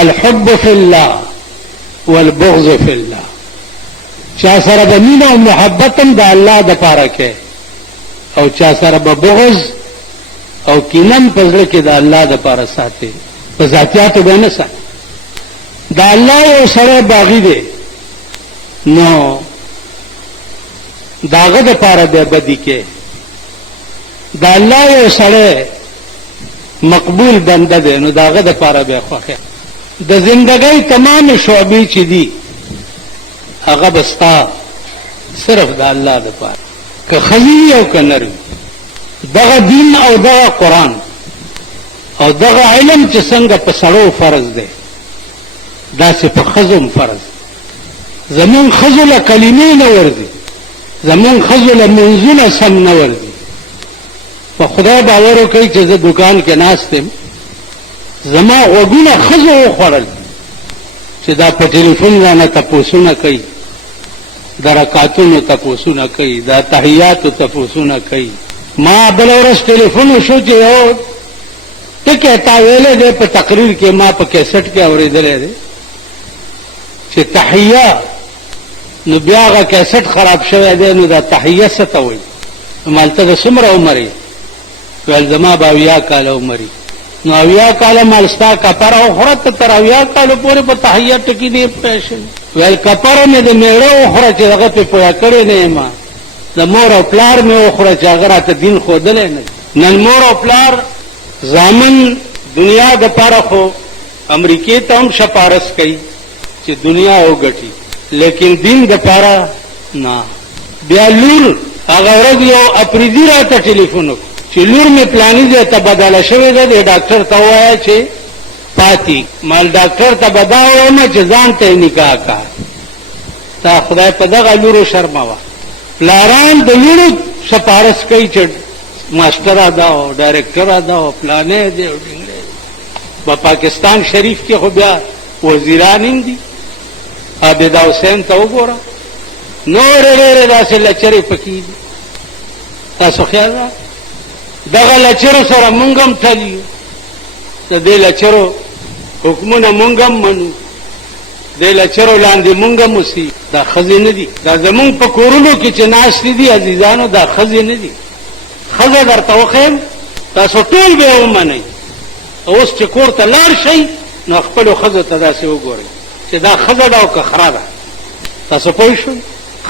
الحب فی الله والبغض فی الله. چا سره د مینه او محبت هم د الله د پاره کې او چا سره به بغض او کینم په زړه کې د الله د پاره ساتي، په ذاتیاتو به نه ساتي. د الله یو سره باغی دی نو داغه د پاره به بدی کې، د الله یو سره مقبول بنده دی نو داغه د پاره به خوخه. د زندګۍ تمام شعبې چې دي هغه بستا صرف د الله د پاره، که خلی او که نر، دغه دین او دغه قرآن او دغه علم چې څنګه په سړو فرض دی داسې په ښځو فرض. زمون ښځو له کلمې نه ورځي، زمون ښځو له منځونه سم نه ورځي. په خدای باور وکړئ چې زه دکان کې ناست یم، زما غوږونه ښځو وخوړل چې دا په ټلیفون رانه تپوسونه کوي، د رکعتونو تپوسونه کوي، د تحیاتو تپوسونه کوي. ما بل ورځ ټلیفون وشو چې یو ټکی تا ویلی دی په تقریر کې، ما په کیسټ کې اورېدلی دی چې تحیه، نو بیا هغه کیسټ خراب شوی دی، نو دا تحیه څه ته وایي؟ مالته د څومره عمر یې؟ ویل زما به 80 کاله عمر یې. نو 80 کاله مال ستا کپره وخوره، ته تر 80 کالو پورې په تحیه ټکي دی پوه شوې؟ ویل کپره مې د میړه وخوره چې هغه پې پوهه کړې نه یم، د مور او پلار مې وخوره چې هغه راته دین ښودلی نه. نن مور او پلار زامن دنیا دپاره خو امریکې ته هم شپارس کوي چې دنیا وګټي، لیکن دین دپاره نه. بیا لور هغه ورځ یو اپریدي راته ټلیفون وکړو چې لور مې پلاني ځای ته بدله شوې ده، د ډاکټر ته ووایه چې پاتې. مال ډاکټر ته به دا ووایم چې ځان ته یې نکاح کا. تا خدای په دغه لورو شرموه. پلاران د لورو سپارس کوي چې ماسټر ادا او ډایرکټر ادا او پلانې دی او ډنګړې. په پاکستان شریف کې خو بیا وزیران هم دي. عابد حسین ته وګوره، نورې ډېرې داسې لچرې پکې دي. تاسو خیال را دغه لچرو سره مونږ هم تل یو، د دې لچرو حکمونه مونږ هم منو، د لچرو لاندې مونږ هم اوسي. دا ښځې نه دي، دا زمونږ په کورونو کې چې ناستې دي عزیزانو، دا ښځې نه دي. ښځه درته وښیم تاسو ټول به یې ومنئ. اوس چې کور ته لاړ شئ نو خپلو ښځو ته داسې وګورئ چې دا ښځه ده او که خره ده. تاسو پوه شوئ؟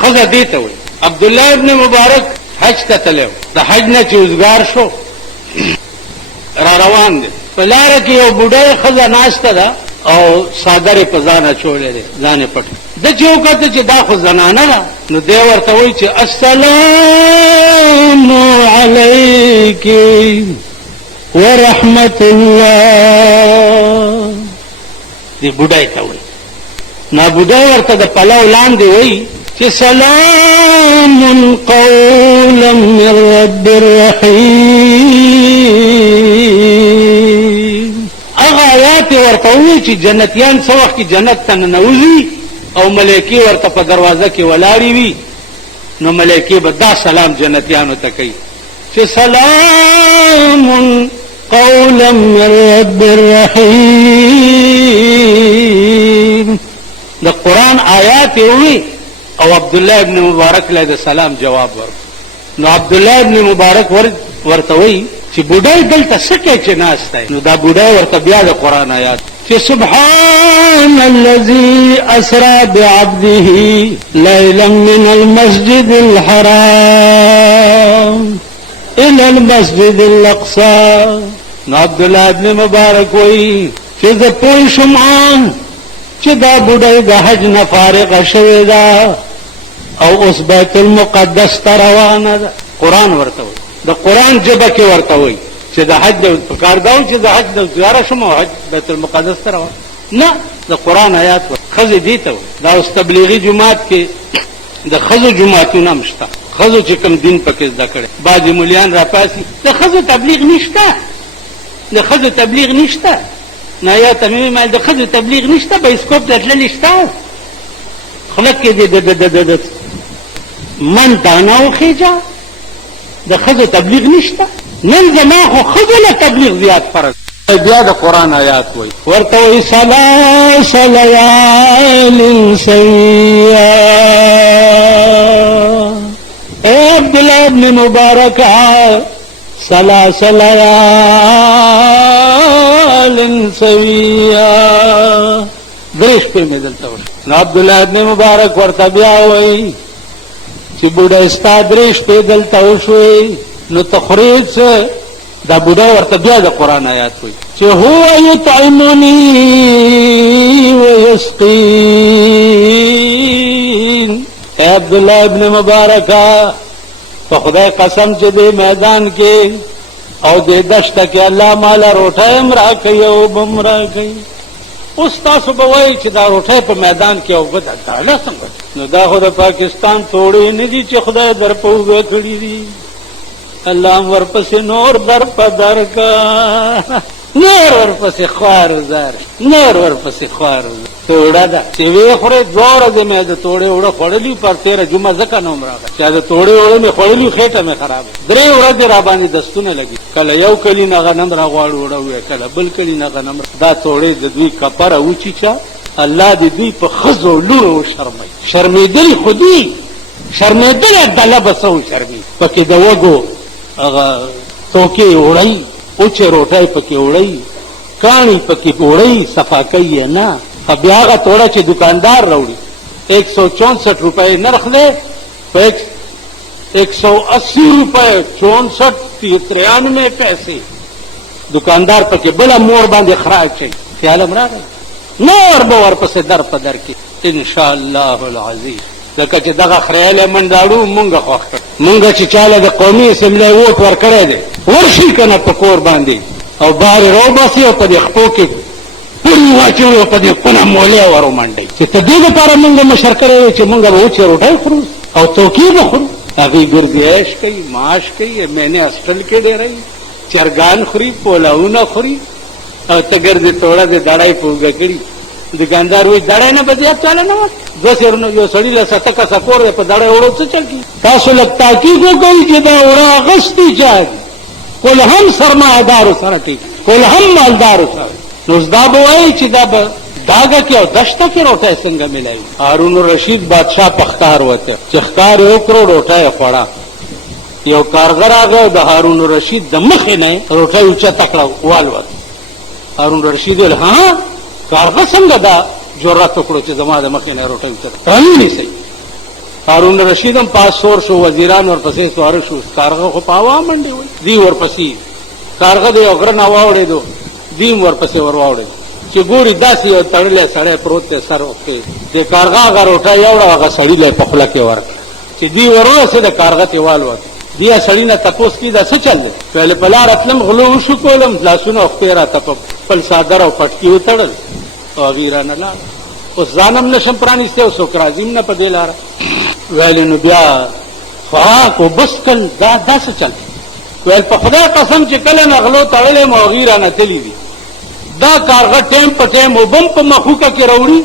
ښځه دې ته وایي. عبدالله ابن مبارک حج ته تللی و، د حج نه چې اوزګار شو را روان دی، په لاره کې یو بوډۍ ښځه ناسته ده او څادر یې په ځان اچولی دی، ځان یې پټ. ده چې وکته چې دا خو زنانه ده، نو دی ورته وایي چې السلام علیک ورحمت الله. دی بوډۍ ته وایي. نو بوډۍ ورته د پلو لاندې وایي چې سلام قولا من رب الرحیم. هغه آیات ورته وایي چې جنتیان څه وخت کې جنت ته ننوځي او ملایکې ورته په دروازه کې ولاړې وي، نو ملایکې به دا سلام جنتیانو ته کوي چې سلام قولا من رب الرحیم. د قرآن آیات وی او عبدالله ابن مبارک له د سلام جواب ورکړ. نو عبدالله ابن مبارک ورته وی چې بوډۍ دلته څه کوي چې ناست دی؟ نو دا بوډۍ ورته بیا د قرآن آیات چې سبحان الذي اسرى بعبده ليلا من المسجد الحرام الى المسجد الاقصى. نو عبدالله ابن مبارک وی چې زه پوه شم چې دا بوډۍ د حج نه فارغه شوې ده او اوس بیت المقدس ته روانه ده. قرآن ورته وی، د قرآن ژبه کې ورته وی چې د حج پکار دا و چې د حج د زیاره شم او حج بیت المقدس ته روان نه. د قرآن آیات ښځې دې ته وی. دا اوس تبلیغي جومات کې د ښځو جوماتونه هم شته، ښځو چې کوم دین پکې زده کړی. بعضې مولیان راپاسي د ښځو تبلیغ نشته، د ښځو تبلیغ نشته. نه یا ته مې ویل د ښځو تبلیغ نشته، بایسکوپ ته تللی شته، خوله کې د من دانه وخېجه، د ښځو تبلیغ نشته. نن زما خو ښځو له تبلیغ زیات فرض بیا د قرآن آیات وای ورته وای ثلاث لیال سویا. اے عبداللہ ابن مبارک ثلاث لیال سویا درش پر می دلتا وش. نو عبداللہ ابن مبارک ورته بیا وای چې بوډا ستا درش پر دلتا وشوي نو تخریج دا بوډا ورته بیا د قرآن آیات وای چې هو یطعمنی ویسقین. اے عبداللہ ابن مبارک په خدای قسم چې دې میدان کې او دې دشت کې الله مالا روټه هم راکوي او بم راکوي. اوس تاسو به وایئ چې دا روټۍ په میدان کې اوبه ده ډاله څنګه؟ نو دا خو د پاکستان توړې نه دي چې خدای در په اوبه کړي دي. الله هم ورپسې نور در په در کا نور ورپسې خوار وزار نور ورپسې خوار وزار. توړه ده چې وې خورې دوه ورځې مې د توړې اوړه خوړلي پر تېره جمعه ځکه نه وم راغلی چې د توړې اوړه مې خوړلي خېټه مې خراب 3 ورځې را باندې دستونه لګي. کله یو کلي نه غنم را غواړو اوړه وې کله بل کلي نه غنم. دا توړې د دوی کپره وچیچه الله دې دوی په ښځو لورو وشرموي. شرمېدلي خو دوی شرمېدلې ډله به څه وشرمي. پکې د وږو هغه توکې وړئ اوچې روټۍ پکې وړئ کاڼي پکې وړئ صفا کوي یې نه. بیا هغه توړه چې دکاندار راوړي 164 روپۍ نرخ دی په 180 روپۍ 64 93 پیسې دکاندار پکې بله مور باندې خراج شي. خیال هم راغی نور به ورپسې در په در کې انشاءالله العزیز. لکه چې دغه خریالی منډاړو مونږه خوښ کړ. مونږه چې چاله د قومي اسمبلی ووټ ورکړی دی ورشي که نه په کور باندې او بارې راوباسي او په دې خپو کې پوړي واچوي او په دې کونه مولې ور ومنډوي چې ته دې دپاره مونږ مشر کړی دی چې مونږ به وچې روټۍ خورو او توکې به خورو. هغوی ګردي عیش کوي معاش کوي مینې هسټل کې ډېروي چرګان خوري پولاونه خوري او ته ګردې توړه دې دړی په اوږه کړي. دکاندار وایي دړی نه به زیات چاله نه وه 2 سیرونه یو سړي له 7 کسه کور دی په دړی وړو څه چل کېږي. تاسو لږ تحقیق وکوئ چې دا وړه اخیستي چا دي کل هم سرمایهدارو سره ټیک کل هم مالدارو سره. نو دا به وایي چې دا به داګه کې او دشته کې روټۍ څنګه ملایي. هارون الرشید بادشاه په ښکار وته چې ښکار یې وکړو روټۍ یې خوړه. یو کارګر راغی د هارون الرشید د مخې نه روټۍ اوچته کړه والوت. هارون الرشید ویل ها کارغه څنګه دا جرأت وکړو چې زما د مخې نه روټۍ اوچته رانیسئ. هارون الرشید هم پاس سور شو وزیران ورپسې سواره شو. کارغه خو په هوا منډې وایي دی ورپسې کارغه د یو غره نه واوړېدو دیم ورپسې ور واوړېدو چې ګوري داسې یو تړلی سړی پروت دی سر وختې د کارغه هغه روټۍ یوړه هغه سړي له یې په خوله کې ورکړه چې دوی ورورسېده کارغه ترې والوت. دې سړي نه تپوس کړي دا څه چل دی؟ ویل په لاره تلم غلو وشو کولم لاسونه خپې راته په خپل څادر او پټکي وتړل او هغوی رانه لاړل. اوس ځانم نشم پرانیستی او څوک راځي هم نه په دې لاره. ویل نو بیا خوراک او بسکل دا څه چل دی؟ ویل په خدای قسم چې کله نه غلو تړلی م او هغوی رانه تلي دي دا کارغه ټیم په ټیم اوبه هم په مخوکه کې راوړي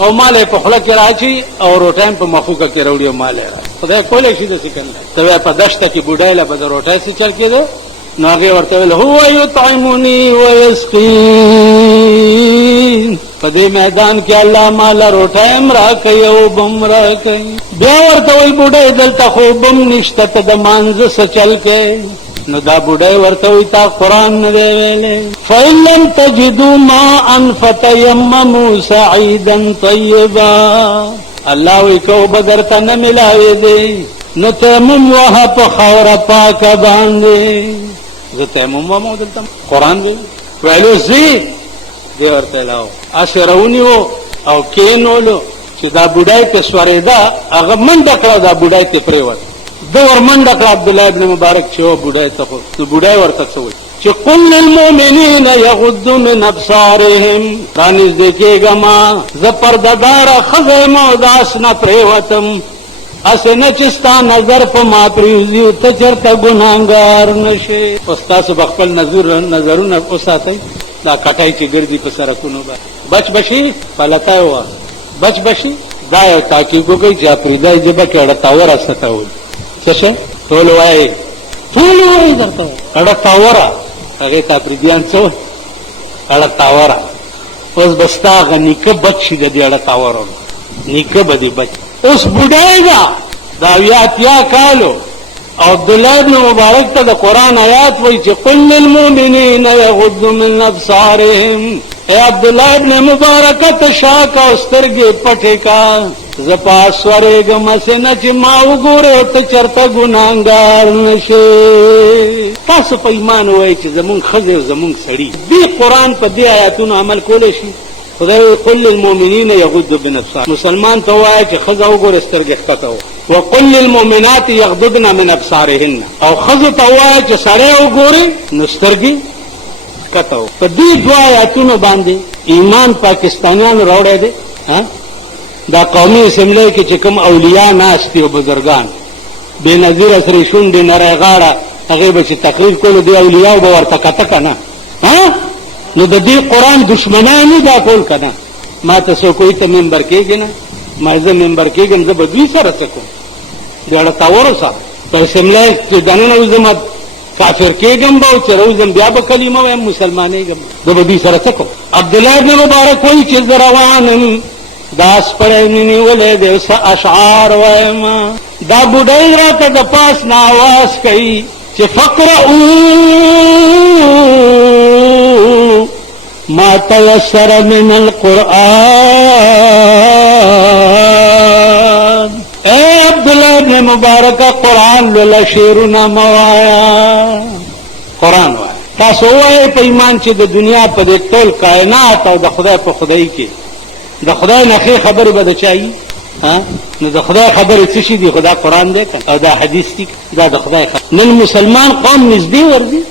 او مال یې په خوله کې راچوي او روټۍ هم په مخوکه کې راوړي او مال یې راچوي. خدای کولی شي داسې که نه. ته وایه په دشته کې بوډۍ له به د روټۍ سي چل کېده نو هغې ورته ویل هو یطعمني ویسقین. په دې میدان کې الله ماله روټۍ هم راکوي او اوبه هم راکوي. بیا ورته وایي بوډۍ دلته خو اوبه هم نشته ته د مانځه څه چل کوې. نو دا بوډۍ ورته وایي تا قرآن نه دی ویلی فإن لم تجدوا ماء فتیمموا صعیدا طیبا. الله وایي که اوبه درته نه میلاوېدې نو تیمم وهه په خاوره پاکه باندې. زه تیمم وم او دلته قرآن ویلو ځې دې ورته لاو هسې راونیو او کېنولو چې دا بوډۍ پې سورېده هغه منډه کړه دا بوډۍ ترې پرېوت ده ور منډه کړه عبدالله ابن مبارک چې و بوډۍ ته خو نو بوډۍ ورته څه وایي چې قل للمؤمنین یغضوا من ابصارهم رانږدې کېږمه زه پردهداره ښځه یم او داس نه پرېوتم هسې نه چې ستا نظر په ما پرېوځي ته چېرته ګناهګار نه شې. اوس تاسو به خپل نظرونه وساتئ دا کټۍ چې ګرځي په سړکونو باندې بچ بشي پلتی وه بچ بشي دا یو تحقیق وکړئ چې اپریدی ژبه کې اړتاوره څه ته وایي. څه شی ټول وایي درته اړتاوره هغې ته اپریدیان څه وایي اړه تاوره اوس بستا هغه نیکه بد شي د دې اړه تاوره نیکه به دې بد اوس بوډای ده د اویا اتیا کالو او عبدالله ابن مبارک ته د قرآن آیات وایي چې قل للمؤمنین یغضوا من ابصارهم اے عبدالله ابن مبارک ته شاک او سترګې پټې کا زه پاس ورېږم هسې نه چې ما وګورې او ته چېرته ګناهګار نشې تاسو په ایمان ووایئ چې زمونږ ښځې او زمونږ سړي دې قرآن په دې آیاتونو عمل کولی شي خدای قل للمؤمنین یغضوا من ابصارهم مسلمان ته ووایه چې ښځه وګورې سترګې ښکته وقل للمؤمنات یغضضن من ابصارهن او ښځو ته ووایه چې سړی وګورې نو سترګې ښکته په دې دوه آیاتونو باندې ایمان پاکستانیانو راوړی دی دا قومي اسمبلی کې چې کوم اولیاء ناست دي او بزرګان بې نظیره سرې شونډې نری غاړه هغې به چې تقریر کولو دې اولیاو به ورته کته که نه نو د دې قرآن دشمنانو دا ټول که نه ما ته څوک وایي ته ممبر کېږې نه ما زه ممبر کېږم زه به دوی سره څه کوم دواړه تاورو سره په اسمبلی چې دننه وځم کافر کېږم به او چې راوځم بیا به کلمه وایم مسلمانېږم زه به دوی سره څه کوم عبدالله ابن مبارک وایي چې زه روانم دا سپړی مې نیولی دی څه اشعار وایم دا بوډۍ راته د پاس نه آواز کوي چې فقرؤوا ما تيسر من القرآن اے عبداللہ ابن مبارک قرآن لولا شیرنا موایا قرآن وایا تاسو وایئ په ایمان چې د دنیا په دې ټول کائنات او د خدای په خدای کې د خدای نه ښې خبرې به د چایي نو د خدای خبرې څه شي دي خدا قرآن دی او دا حدیث دي دا د خدای خبر نن مسلمان قوم نږدې ورځي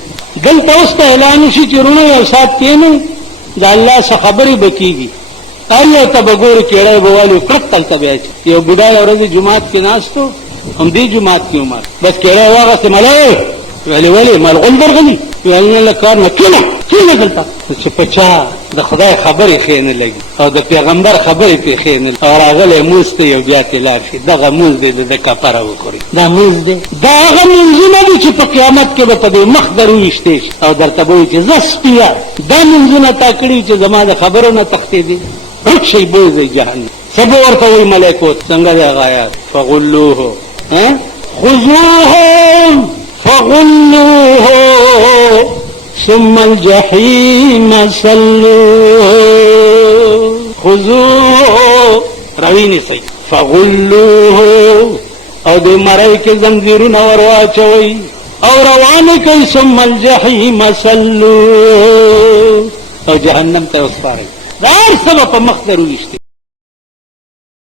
دلته اوس ته اعلان وشي چې وروڼه یو ساعت کښېنئ د الله څه خبرې به کېږي هر یو ته به ګورې کېړی به والي کړک هلته به اچي یو بوډا یو ورځې جومات کې ناست و همدې جومات کې عمر بس کېړی واغستې ملای ویلې ولې ملغون درغلي ویل نه له کار نه کېنه کېنه دلته چې په چا د خدای خبرې ښې نه لګي او د پیغمبر خبرې پې ښې نه او راغلی مونځ ته یو بیا تې لاړ شي دغه مونځ دی د کفره وکړي دا مونځ دی دا هغه مونځونه دي چې په قیامت کې به په دې مخ در وویشتې شي او درته به وایي چې زه سپیه دا مونځونه تا کړي چې زما د خبرو نه تښتېدې ورک شئ بوځئ جهنم څه به ورته وایي ملایکو څنګه دی هغه آیات فغلوه خذوه فغلوه ثم الجحيم صلوه خذوه روینی صحیح فغلوه او دې مړی کې زنځیرونه ور واچوئ او روانې کوئ ثم الجحيم صلوه او جهنم ته وسپارئ دا هر څه به په مخ در وویشتې